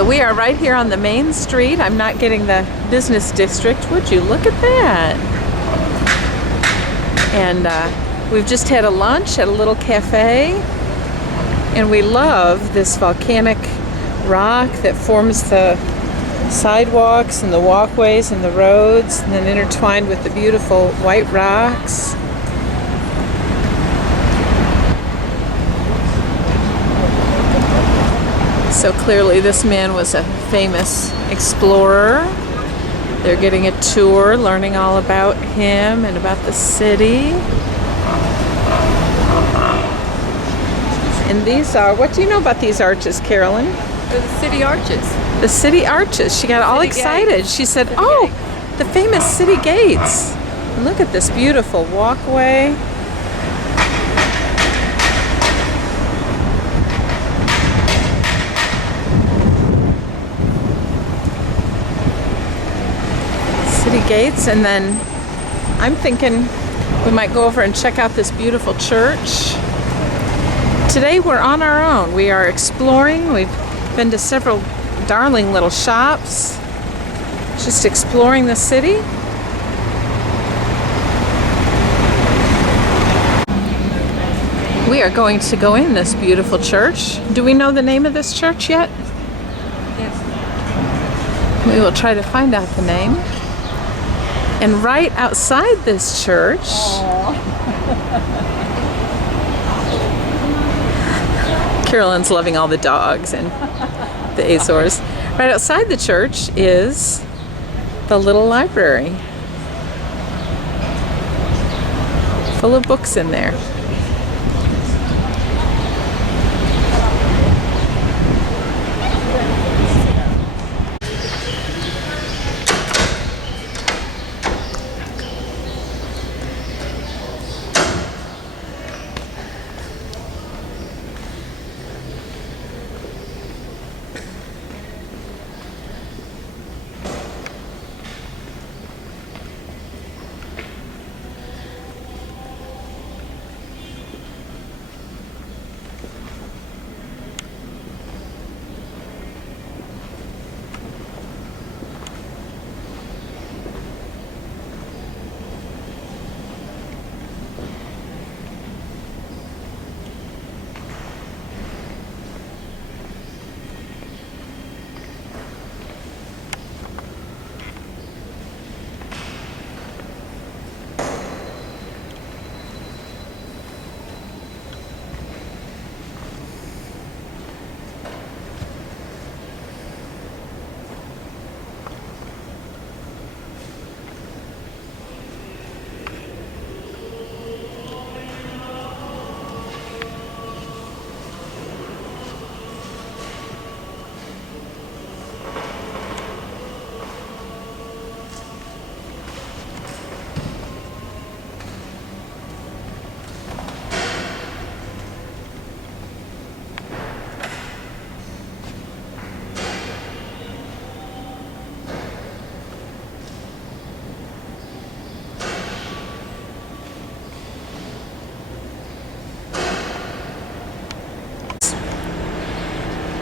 So we are right here on the main street. I'm not getting the business district. Would you look at that? And we've just had a lunch at a little cafe. And we love this volcanic rock that forms the sidewalks and the walkways and the roads, and then intertwined with the beautiful white rocks. So clearly this man was a famous explorer. They're getting a tour, learning all about him and about the city. And these are, what do you know about these arches, Carolyn? They're the city arches. The city arches. She got all excited. She said, "Oh, the famous city gates. Look at this beautiful walkway." City gates, and then I'm thinking we might go over and check out this beautiful church. Today we're on our own. We are exploring. We've been to several darling little shops, just exploring the city. We are going to go in this beautiful church. Do we know the name of this church yet? Yes. We will try to find out the name. And right outside this church, Carolyn's loving all the dogs and the Azores. Right outside the church is the little library, full of books in there.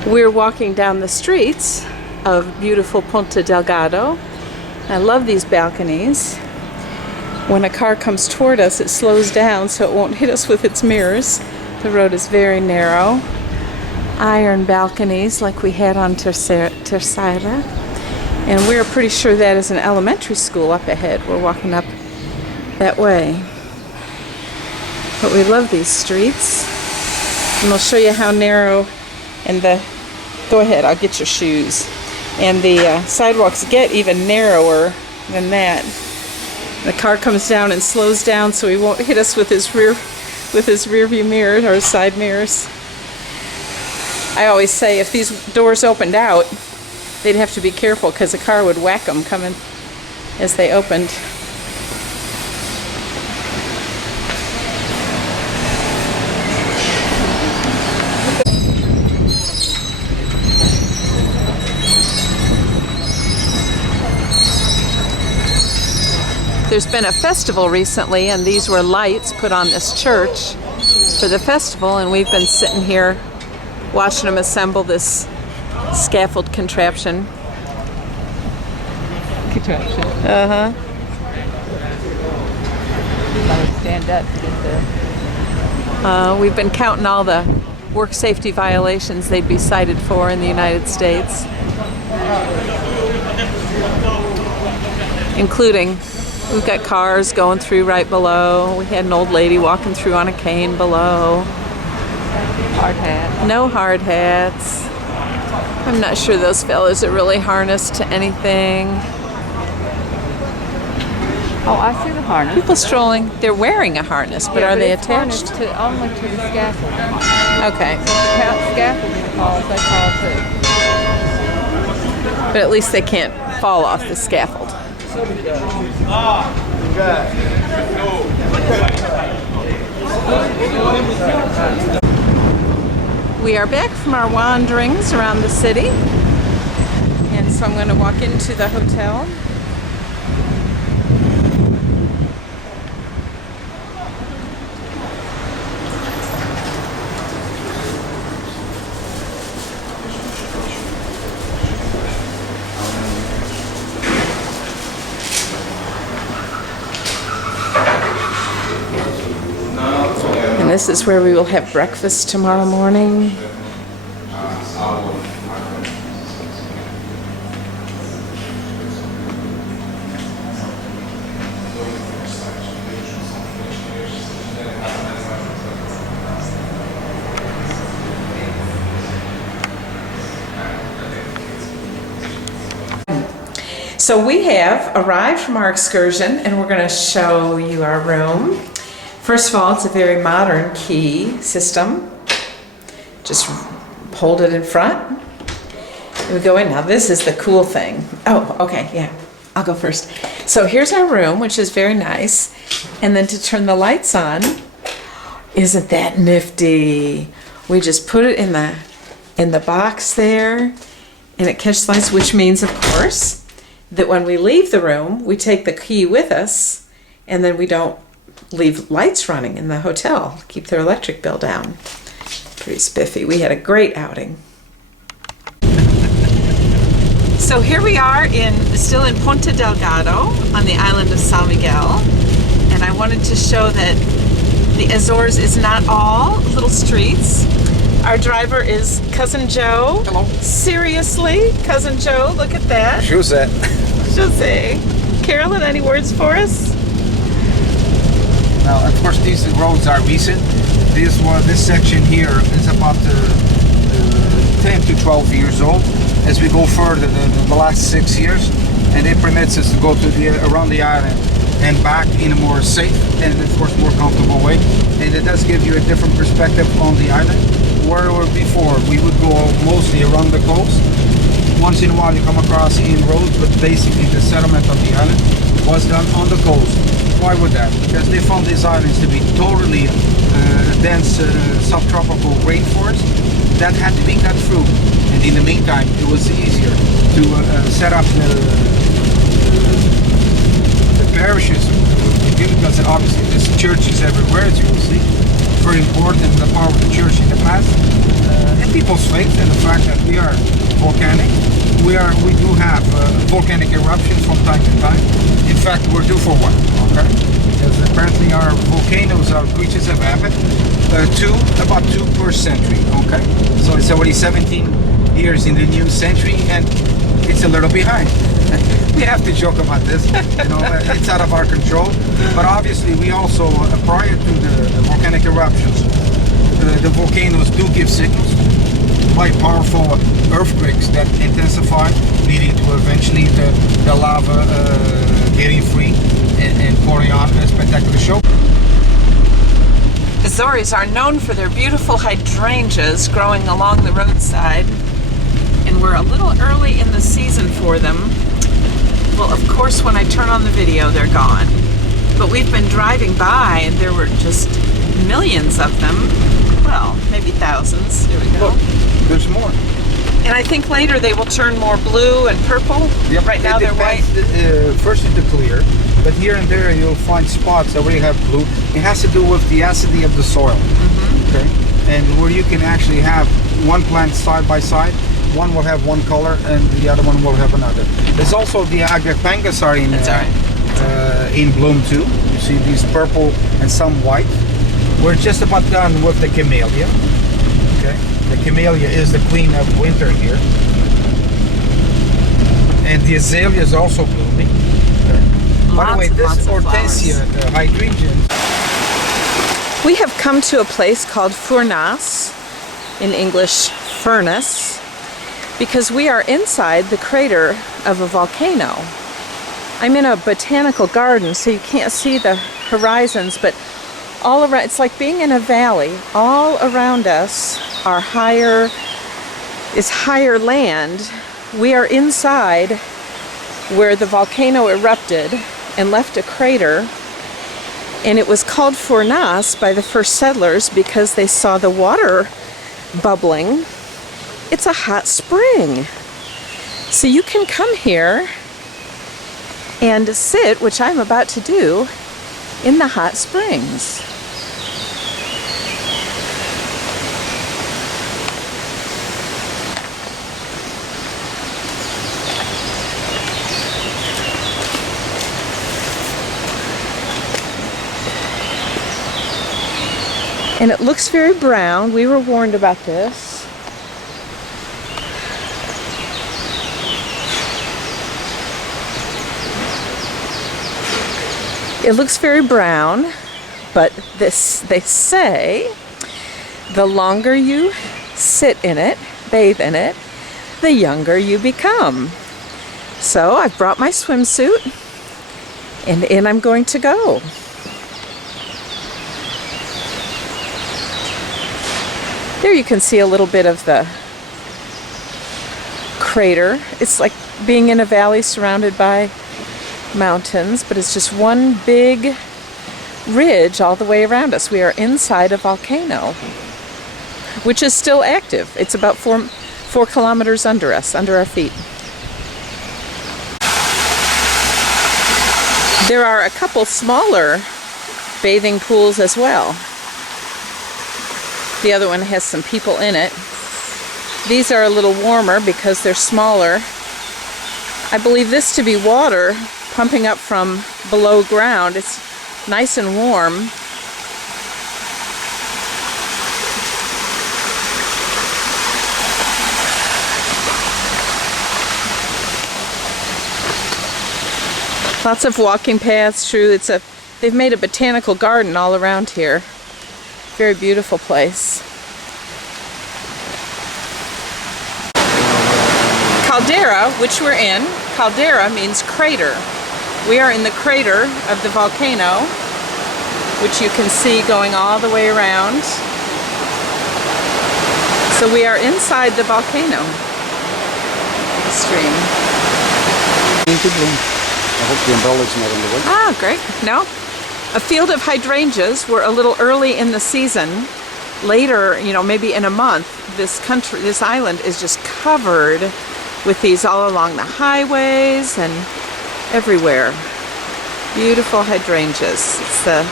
We're walking down the streets of beautiful Ponta Delgado. I love these balconies. When a car comes toward us, it slows down so it won't hit us with its mirrors. The road is very narrow. Iron balconies like we had on Terceira. And we're pretty sure that is an elementary school up ahead. We're walking up that way. But we love these streets. And we'll show you how narrow and go ahead, I'll get your shoes. And the sidewalks get even narrower than that. The car comes down and slows down so he won't hit us with his rear view mirror or his side mirrors. I always say if these doors opened out, they'd have to be careful because a car would whack them coming as they opened. There's been a festival recently, and these were lights put on this church for the festival, and we've been sitting here watching them assemble this scaffold contraption. Uh-huh. Stand up to get there. We've been counting all the work safety violations they'd be cited for in the United States, including we've got cars going through right below. We had an old lady walking through on a cane below. Hard hat. No hard hats. I'm not sure those fellas are really harnessed to anything. Oh, I see the harness. People strolling, they're wearing a harness, but Yeah, are they it's harnessed attached? only to the scaffold. Okay, The scaffolding falls, they fall too. but at least they can't fall off the scaffold. We are back from our wanderings around the city, and so I'm going to walk into the hotel. And this is where we will have breakfast tomorrow morning. So we have arrived from our excursion, and we're going to show you our room. First of all, it's a very modern key system. Just hold it in front. And we go in. Now this is the cool thing. Oh, okay, yeah. I'll go first. So here's our room, which is very nice. And then to turn the lights on, isn't that nifty? We just put it in the box there, and it catches lights, which means, of course, that when we leave the room, we take the key with us, and then we don't leave lights running in the hotel, keep their electric bill down. Pretty spiffy. We had a great outing. So here we are still in Ponta Delgado on the island of San Miguel, and I wanted to show that the Azores is not all little streets. Our driver is Cousin Joe. Hello. Seriously, Cousin Joe, look at that. Jose. Jose. Carolyn, any words for us? Now, of course, these roads are recent. This section here is about 10 to 12 years old. As we go further, the last 6 years, and it permits us to go around the island and back in a more safe and, of course, more comfortable way. And it does give you a different perspective on the island. Where before we would go mostly around the coast. Once in a while you come across in roads, but basically the settlement of the island was done on the coast. Why would that? Because they found these islands to be totally dense subtropical rainforest that had to be cut through. And in the meantime, it was easier to set up the parishes, because obviously there's churches everywhere, as you will see. Very important, the power of the church in the past, and people's faith, and the fact that we are volcanic. We do have volcanic eruptions from time to time. In fact, we're due for one, okay? Because apparently our volcanoes, our creatures have happened, about two per century, okay? So it's already 17 years in the new century, and it's a little behind. We have to joke about this, you know, it's out of our control. But obviously we also, prior to the volcanic eruptions, the volcanoes do give signals by powerful earthquakes that intensify, leading to eventually the lava getting free and pouring on a spectacular show. Azores are known for their beautiful hydrangeas growing along the roadside, and we're a little early in the season for them. Well, of course, when I turn on the video, they're gone. But we've been driving by, and there were just millions of them. Well, maybe thousands. There we go. Look, there's more. And I think later they will turn more blue and purple. Yep. Right now they're white. First it's the clear, but here and there you'll find spots that already have blue. It has to do with the acidity of the soil. Okay, and where you can actually have one plant side by side, one will have one color and the other one will have another. There's also the agapangas are in in bloom too. You see these purple and some white. We're just about done with the camellia. Okay, the camellia is the queen of winter here, and the azalea is also blooming. By the way, this Hortensia hydrangea. We have come to a place called Furnas, in English furnace, because we are inside the crater of a volcano. I'm in a botanical garden, so you can't see the horizons, but all around, it's like being in a valley. All around us are is higher land. We are inside where the volcano erupted and left a crater, and it was called Furnas by the first settlers because they saw the water bubbling. It's a hot spring. So you can come here and sit, which I'm about to do, in the hot springs. And it looks very brown. We were warned about this. It looks very brown, but they say the longer you sit in it, bathe in it, the younger you become. So I've brought my swimsuit, and in I'm going to go. There you can see a little bit of the crater. It's like being in a valley surrounded by mountains, but it's just one big ridge all the way around us. We are inside a volcano, which is still active. It's about 4 kilometers under us, under our feet. There are a couple smaller bathing pools as well. The other one has some people in it. These are a little warmer because they're smaller. I believe this to be water pumping up from below ground. It's nice and warm. Lots of walking paths through. They've made a botanical garden all around here. Very beautiful place. Caldera, which we're in, caldera means crater. We are in the crater of the volcano, which you can see going all the way around. So we are inside the volcano stream. I hope the umbrella's not in the way. Ah, great. No. A field of hydrangeas. We're a little early in the season. Later, maybe in a month, this island is just covered with these all along the highways and everywhere. Beautiful hydrangeas. It's the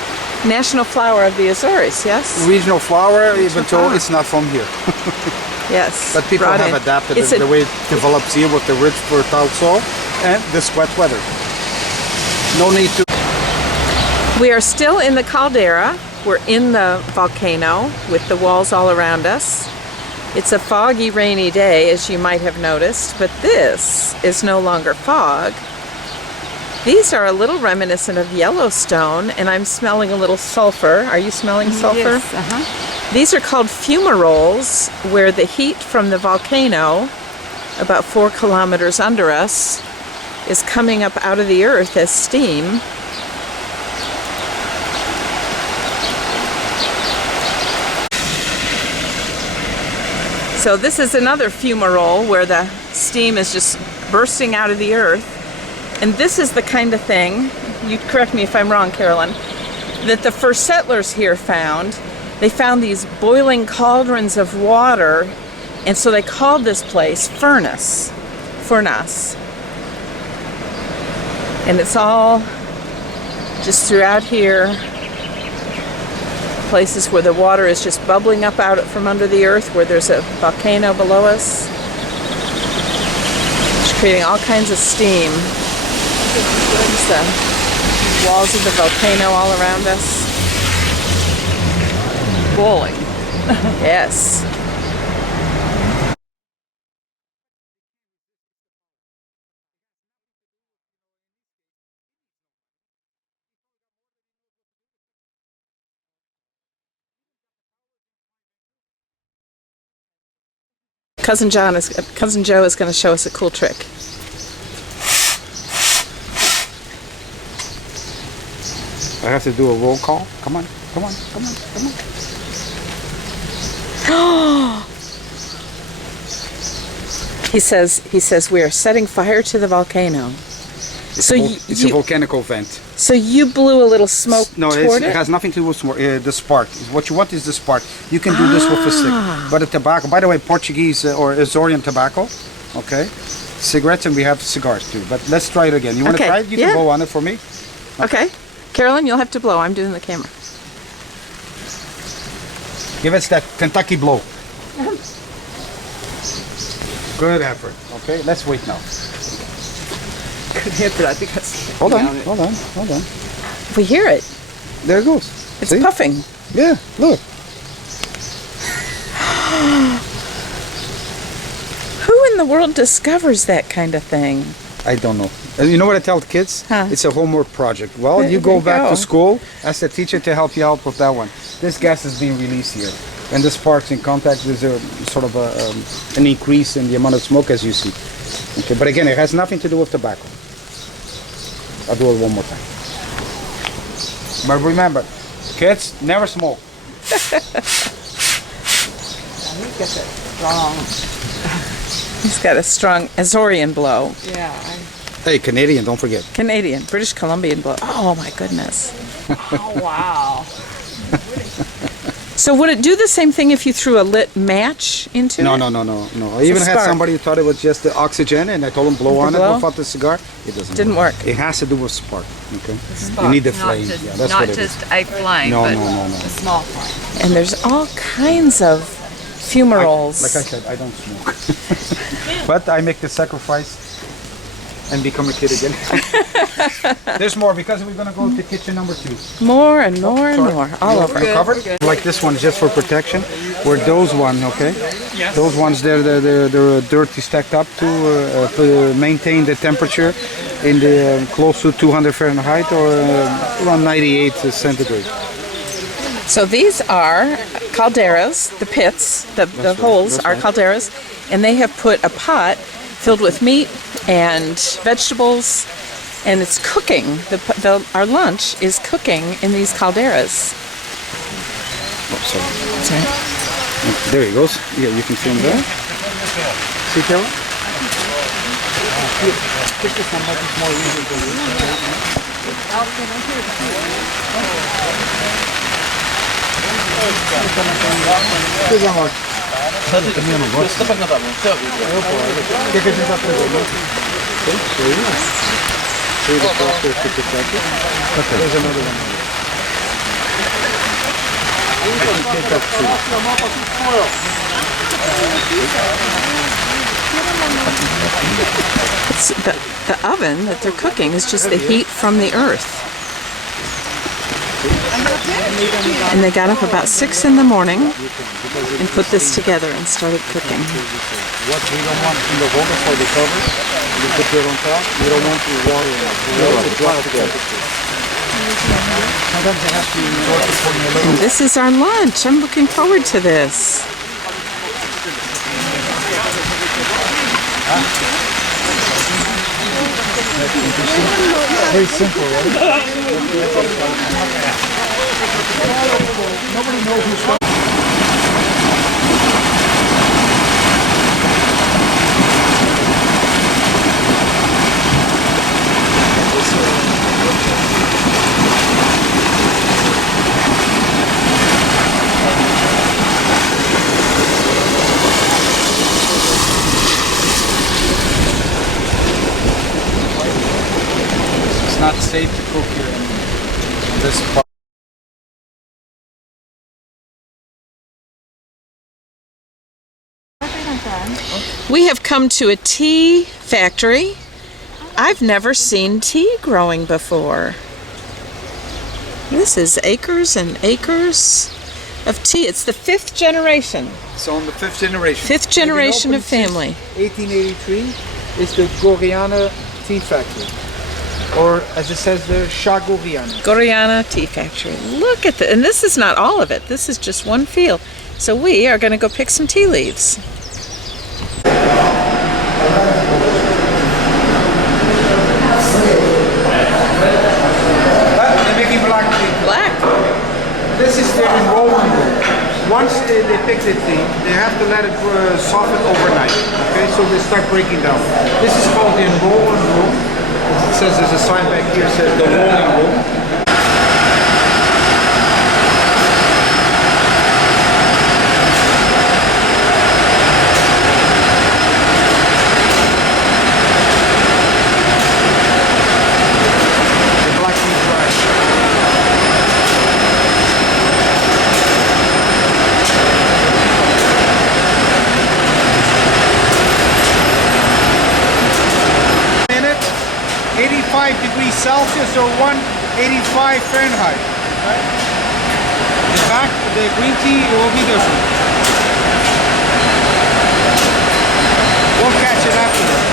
national flower of the Azores, yes? Regional flower, even though it's not from here. Yes. But people have adapted it the way it develops here with the rich fertile soil and this wet weather. No need to. We are still in the caldera. We're in the volcano with the walls all around us. It's a foggy, rainy day, as you might have noticed, but this is no longer fog. These are a little reminiscent of Yellowstone, and I'm smelling a little sulfur. Are you smelling sulfur? Yes, These are called fumaroles, where the heat from the volcano, about 4 kilometers under us, is coming up out of the earth as steam. So this is another fumarole where the steam is just bursting out of the earth. And this is the kind of thing, you correct me if I'm wrong, Carolyn, that the first settlers here found. They found these boiling cauldrons of water, and so they called this place Furnas. And it's all just throughout here, places where the water is just bubbling up out from under the earth, where there's a volcano below us. creating all kinds of steam. There's the walls of the volcano all around us. Boiling. Yes. Cousin Joe is going to show us a cool trick. I have to do a roll call. Come on. He says we are setting fire to the volcano. It's a volcanic vent. So you blew a little smoke No, toward it has nothing to do with smoke. The spark. What you want is the spark. You can do this with a stick. But the tobacco, by the way, Portuguese or Azorian tobacco, okay? Cigarettes, and we have cigars too. But let's try it again. You want to Okay, try it? You yeah. can blow on it for me. Okay. Carolyn, you'll have to blow. I'm doing the camera. Give us that Kentucky blow. Good effort. Okay, let's wait now. Good hit, but I think that's Hold on. We hear it. There it goes. It's See? puffing. Yeah, look. Who in the world discovers that kind of thing? I don't know. You know what I tell the kids? Huh. It's a homework project. Well, There you go you back go. to school, ask the teacher to help you out with that one. This gas is being released here. When the sparks in contact, there's a sort of an increase in the amount of smoke, as you see. Okay, but again, it has nothing to do with tobacco. I'll do it one more time. But remember, kids, never smoke. He's got a strong Azorian blow. Yeah. Hey, Canadian, don't forget. Canadian, British Columbian blow. Oh my goodness. Oh, wow. So would it do the same thing if you threw a lit match into No. it? I even had spark. somebody who thought it was just the oxygen, and I told him blow The on blow? it without the cigar. It doesn't. Didn't work. It has to do with spark. Okay. You need the flame. Yeah, that's not what it is. just a flame, No, but no. a small flame. And there's all kinds of fumaroles. Like I said, I don't smoke. But I make the sacrifice and become a kid again. There's more because we're gonna go to kitchen number 2. More and more and Sorry. more, all over. You covered? Like this one is just for protection. Where those one, okay? Those ones they're dirty stacked up to maintain the temperature in the close to 200 Fahrenheit or around 98 centigrade. So these are calderas, the pits, the holes that's are right. calderas, and they have put a pot filled with meat and vegetables, and it's cooking. Our lunch is cooking in these calderas. Oh, sorry. Sorry. There he goes. Yeah, you can see him there. See, Carol? There's another one. It's the oven that they're cooking is just the heat from the earth. And they got up about 6 in the morning and put this together and started cooking. What we don't want in the water for the cover, you put it on top. We don't want the water in it. We want to drop the temperature. Sometimes you have to sort it for your little. And this is our lunch. I'm looking forward to this. Very simple, right? Nobody knows who's what. It's not safe to cook here in this part. We have come to a tea factory. I've never seen tea growing before. This is acres and acres of tea. It's the 5th generation. So on the 5th generation. 5th generation of family. 1883 is the Goriana Tea Factory. Or as it says there, Chagoriana. Goriana Tea Factory. Look at that. And this is not all of it. This is just one field. So we are going to go pick some tea leaves. They're making black tea. Black. This is their enrolling room. Once they pick the tea, they have to let it soften overnight. Okay, so they start breaking down. This is called the enrolling room. It says there's a sign back here that says the rolling room. The black tea dry. Minute, 85 degrees Celsius or 185 Fahrenheit. Right? In fact, the green tea will be different. We'll catch it after that.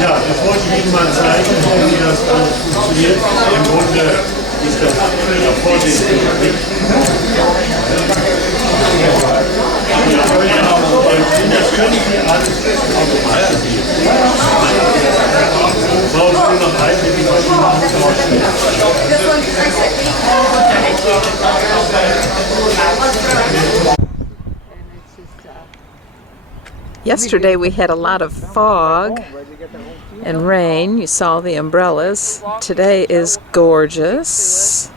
Ja, das wollte ich Ihnen mal zeigen, wie das alles funktioniert. Im Grunde ist das ja vorsichtsmäßig. Das können Sie alles automatisieren. Brauchen Sie nur noch ein, wie was Sie machen zum Beispiel. Yesterday we had a lot of fog and rain. You saw the umbrellas. Today is gorgeous.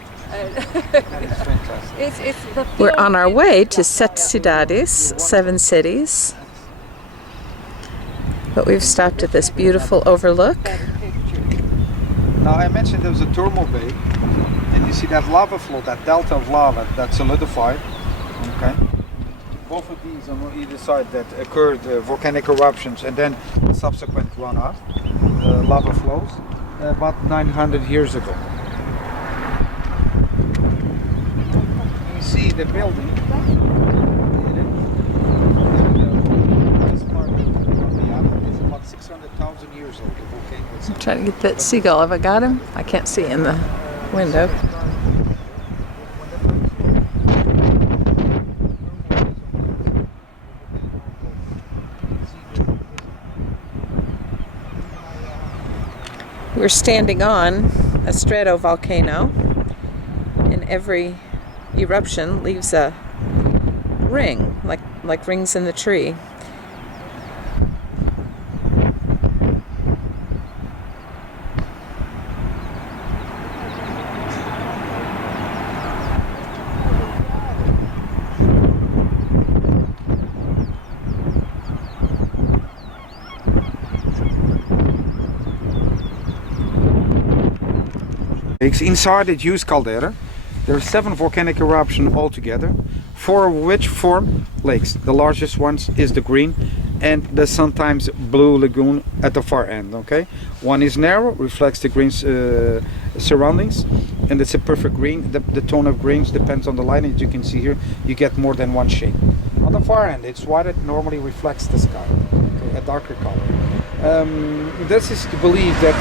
We're on our way to Sete Cidades, 7 cities. But we've stopped at this beautiful overlook. Now I mentioned there was a thermal bay, and you see that lava flow, that delta of lava that solidified. Okay. Both of these on either side that occurred volcanic eruptions and then subsequent runoff, lava flows, about 900 years ago. You see the building. This part of the island is about 600,000 years old. The volcano itself. I'm trying to get that seagull. Have I got him? I can't see in the window. We're standing on a stratovolcano, and every eruption leaves a ring, like rings in the tree. Inside it huge caldera. There are 7 volcanic eruptions altogether, 4 of which form lakes. The largest one is the green and the sometimes blue lagoon at the far end. Okay, one is narrow, reflects the green surroundings, and it's a perfect green. The tone of greens depends on the light. As you can see here, you get more than one shade. On the far end, it's white. It normally reflects the sky, okay, a darker color. This is to believe that.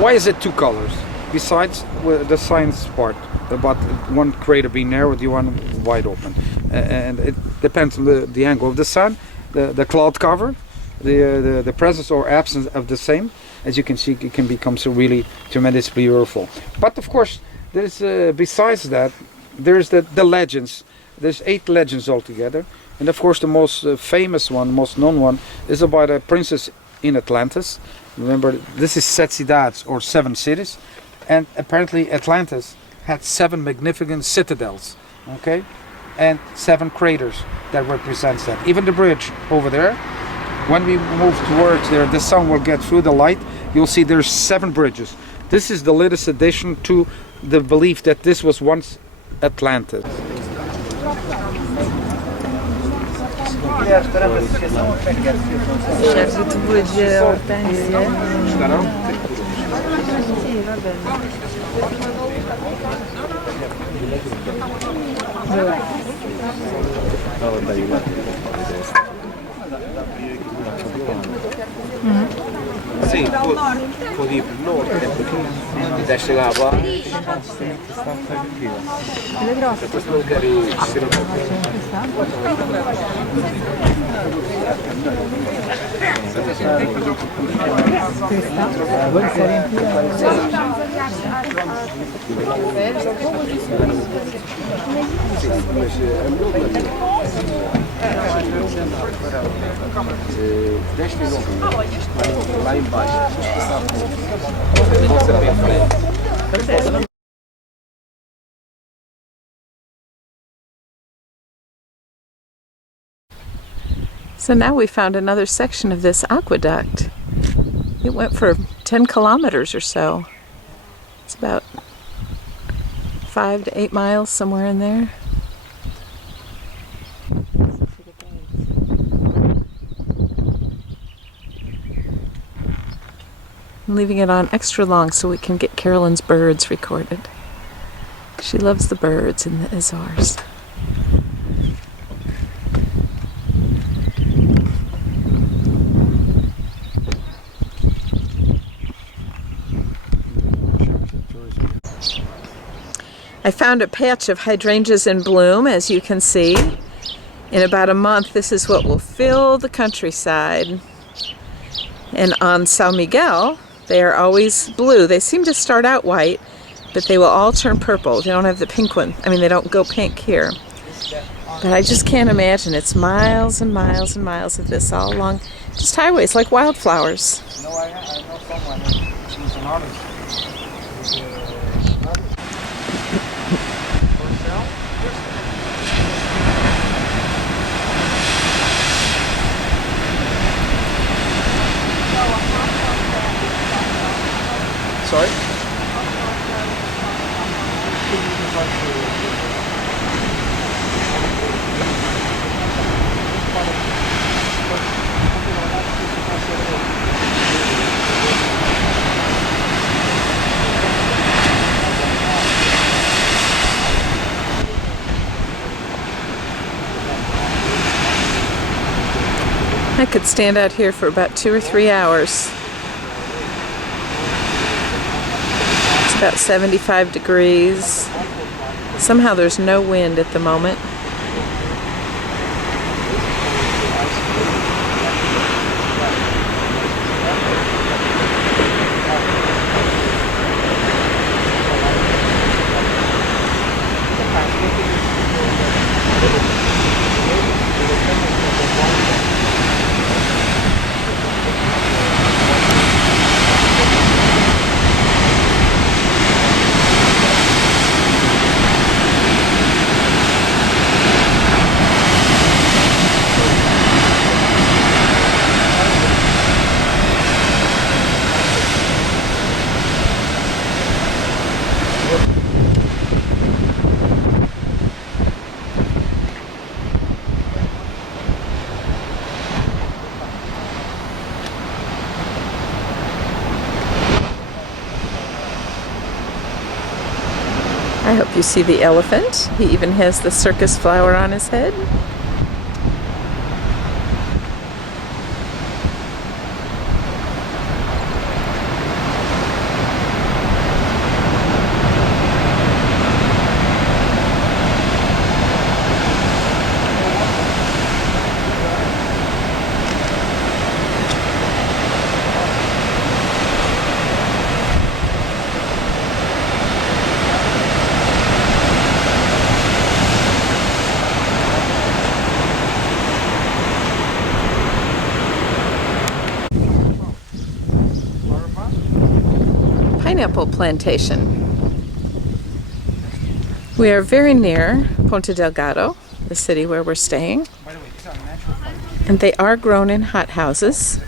Why is it 2 colors? Besides the science part about one crater being narrow, the one wide open, and it depends on the angle of the sun, the cloud cover, the presence or absence of the same. As you can see, it can become so really tremendously beautiful. But of course, there's besides that, there's the legends. There's 8 legends altogether, and of course the most famous one, most known one, is about a princess in Atlantis. Remember, this is Set Cidades, or 7 cities. And apparently Atlantis had 7 magnificent citadels, okay, and 7 craters that represents that. Even the bridge over there, when we move towards there, the sun will get through the light. You'll see there's 7 bridges. This is the latest addition to the belief that this was once Atlantis. Sì, può dire per loro, perché desce la qua. Questo magari ci si lá embaixo. So now we found another section of this aqueduct. It went for 10 kilometers or so. It's about 5 to 8 miles, somewhere in there. I'm leaving it on extra long so we can get Carolyn's birds recorded. She loves the birds in the Azores. I found a patch of hydrangeas in bloom, as you can see. In about a month, this is what will fill the countryside. And on São Miguel, they are always blue. They seem to start out white, but they will all turn purple. They don't have the pink one. I mean, they don't go pink here. But I just can't imagine. It's miles and miles and miles of this all along just highways, like wildflowers. No, I know someone. She's an artist. Sorry? I could stand out here for about 2 or 3 hours. It's about 75 degrees. Somehow there's no wind at the moment. I hope you see the elephant. He even has the circus flower on his head. Pineapple plantation. We are very near Ponta Delgado, the city where we're staying, and they are grown in hothouses.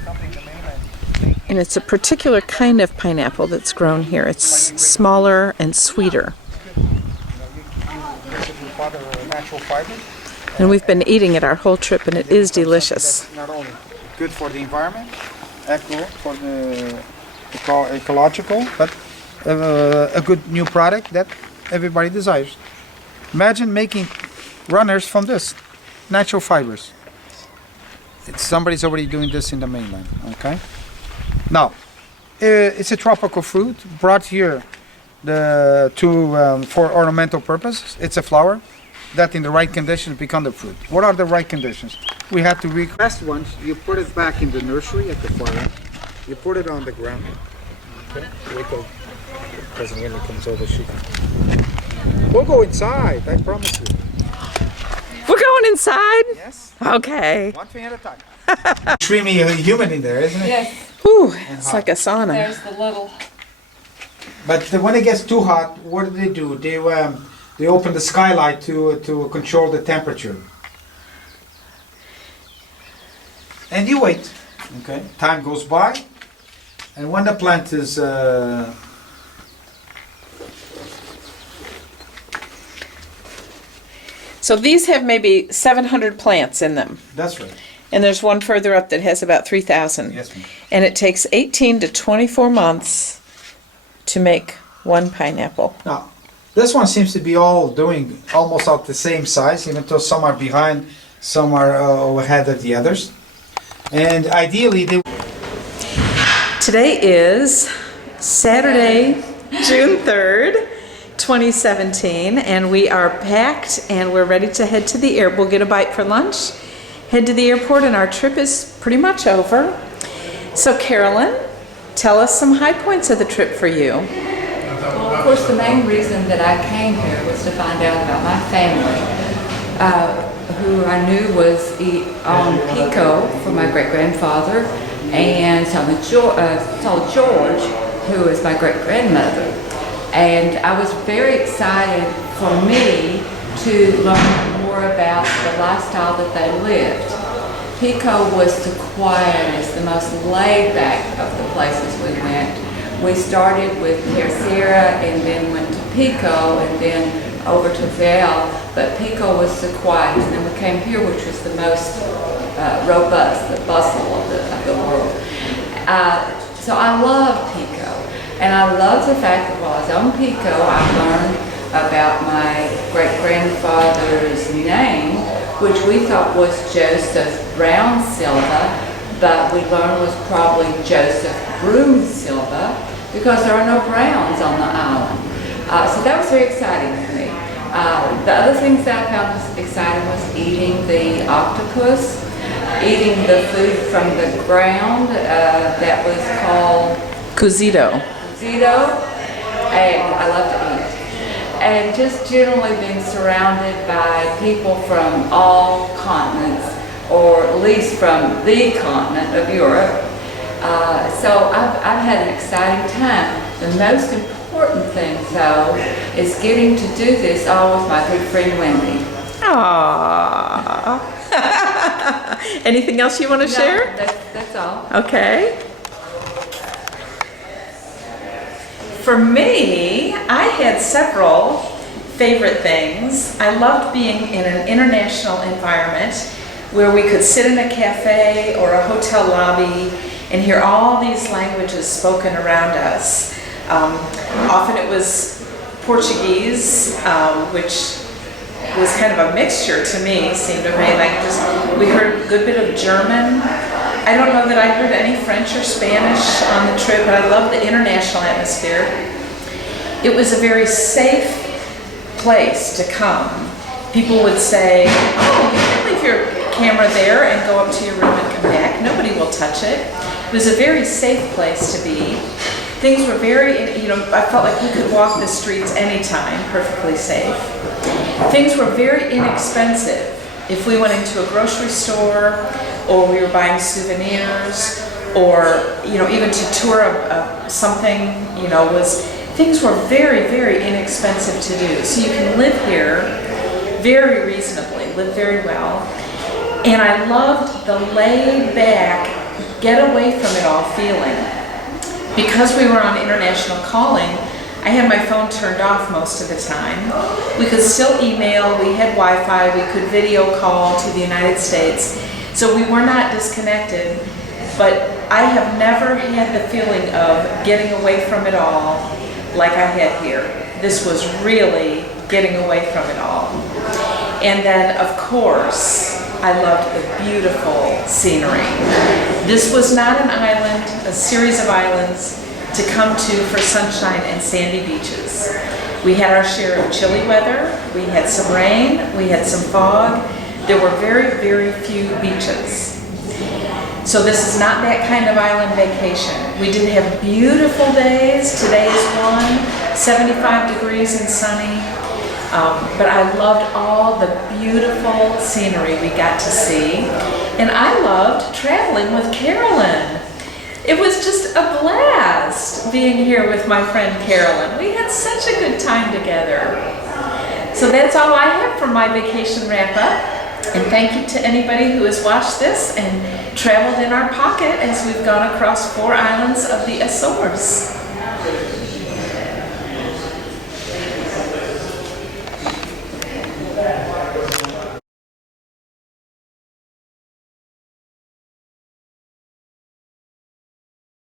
And it's a particular kind of pineapple that's grown here. It's smaller and sweeter. Natural fiber. And we've been eating it our whole trip, and it is delicious. Not only good for the environment, eco for the ecological, but a good new product that everybody desires. Imagine making runners from this natural fibers. Somebody's already doing this in the mainland. Okay. Now, it's a tropical fruit brought here for ornamental purposes. It's a flower that in the right conditions become the fruit. What are the right conditions? We have to request ones. You put it back in the nursery at the far end. You put it on the ground. Okay. Cousin Winnie comes over. We'll go inside. I promise you. We're going inside? Yes. Okay. One thing at a time. Extremely humid in there, isn't it? Yes, Whew, it's like a sauna. there's the little. But when it gets too hot, what do? They open the skylight to control the temperature. And you wait. Okay. Time goes by, and when the plant is So these have maybe 700 plants in them. that's right. And there's one further up that has about 3,000. Yes, ma'am. And it takes 18 to 24 months to make one pineapple. Now, this one seems to be all doing almost at the same size, even though some are behind, some are ahead of the others. And ideally, they Today is Saturday, June 3rd, 2017, and we are packed and we're ready to head to the airport. We'll get a bite for lunch, head to the airport, and our trip is pretty much over. So Carolyn, tell us some high points of the trip for you. Well, of course, the main reason that I came here was to find out about my family, who I knew was on Pico for my great-grandfather, and Solid George, who is my great-grandmother. And I was very excited for me to learn more about the lifestyle that they lived. Pico was the quietest, the most laid-back of the places we went. We started with Terceira and then went to Pico and then over to Vail, but Pico was the quietest. And then we came here, which was the most robust, the bustle of the world. So I loved Pico. And I love the fact that while I was on Pico, I learned about my great-grandfather's name, which we thought was Joseph Brown Silva, but we learned was probably Joseph Broom Silva because there are no Browns on the island. So that was very exciting to me. The other things that I found was exciting was eating the octopus, eating the food from the ground that was called Cozido. Zito, and I love to eat. And just generally being surrounded by people from all continents, or at least from the continent of Europe. So I've had an exciting time. The most important thing, though, is getting to do this all with my good friend Wendy. Aww. Anything else you want to share? That's all. Okay. For me, I had several favorite things. I loved being in an international environment where we could sit in a cafe or a hotel lobby and hear all these languages spoken around us. Often it was Portuguese, which was kind of a mixture to me, seemed to me like we heard a good bit of German. I don't know that I heard any French or Spanish on the trip, but I loved the international atmosphere. It was a very safe place to come. People would say, oh, you can leave your camera there and go up to your room and come back. Nobody will touch it. It was a very safe place to be. Things were very, I felt like we could walk the streets anytime, perfectly safe. Things were very inexpensive. If we went into a grocery store, or we were buying souvenirs, or even to tour something, things were very, very inexpensive to do. So you can live here very reasonably, live very well. And I loved the laid back, get away from it all feeling. Because we were on international calling, I had my phone turned off most of the time. We could still email, we had Wi-Fi, we could video call to the United States. So we were not disconnected, but I have never had the feeling of getting away from it all like I had here. This was really getting away from it all. And then, of course, I loved the beautiful scenery. This was not an island, a series of islands to come to for sunshine and sandy beaches. We had our share of chilly weather, we had some rain, we had some fog. There were very, very few beaches. So this is not that kind of island vacation. We did have beautiful days. Today is one, 75 degrees and sunny. But I loved all the beautiful scenery we got to see. And I loved traveling with Carolyn. It was just a blast being here with my friend Carolyn. We had such a good time together. So that's all I have for my vacation wrap up. And thank you to anybody who has watched this and traveled in our pocket as we've gone across 4 islands of the Azores.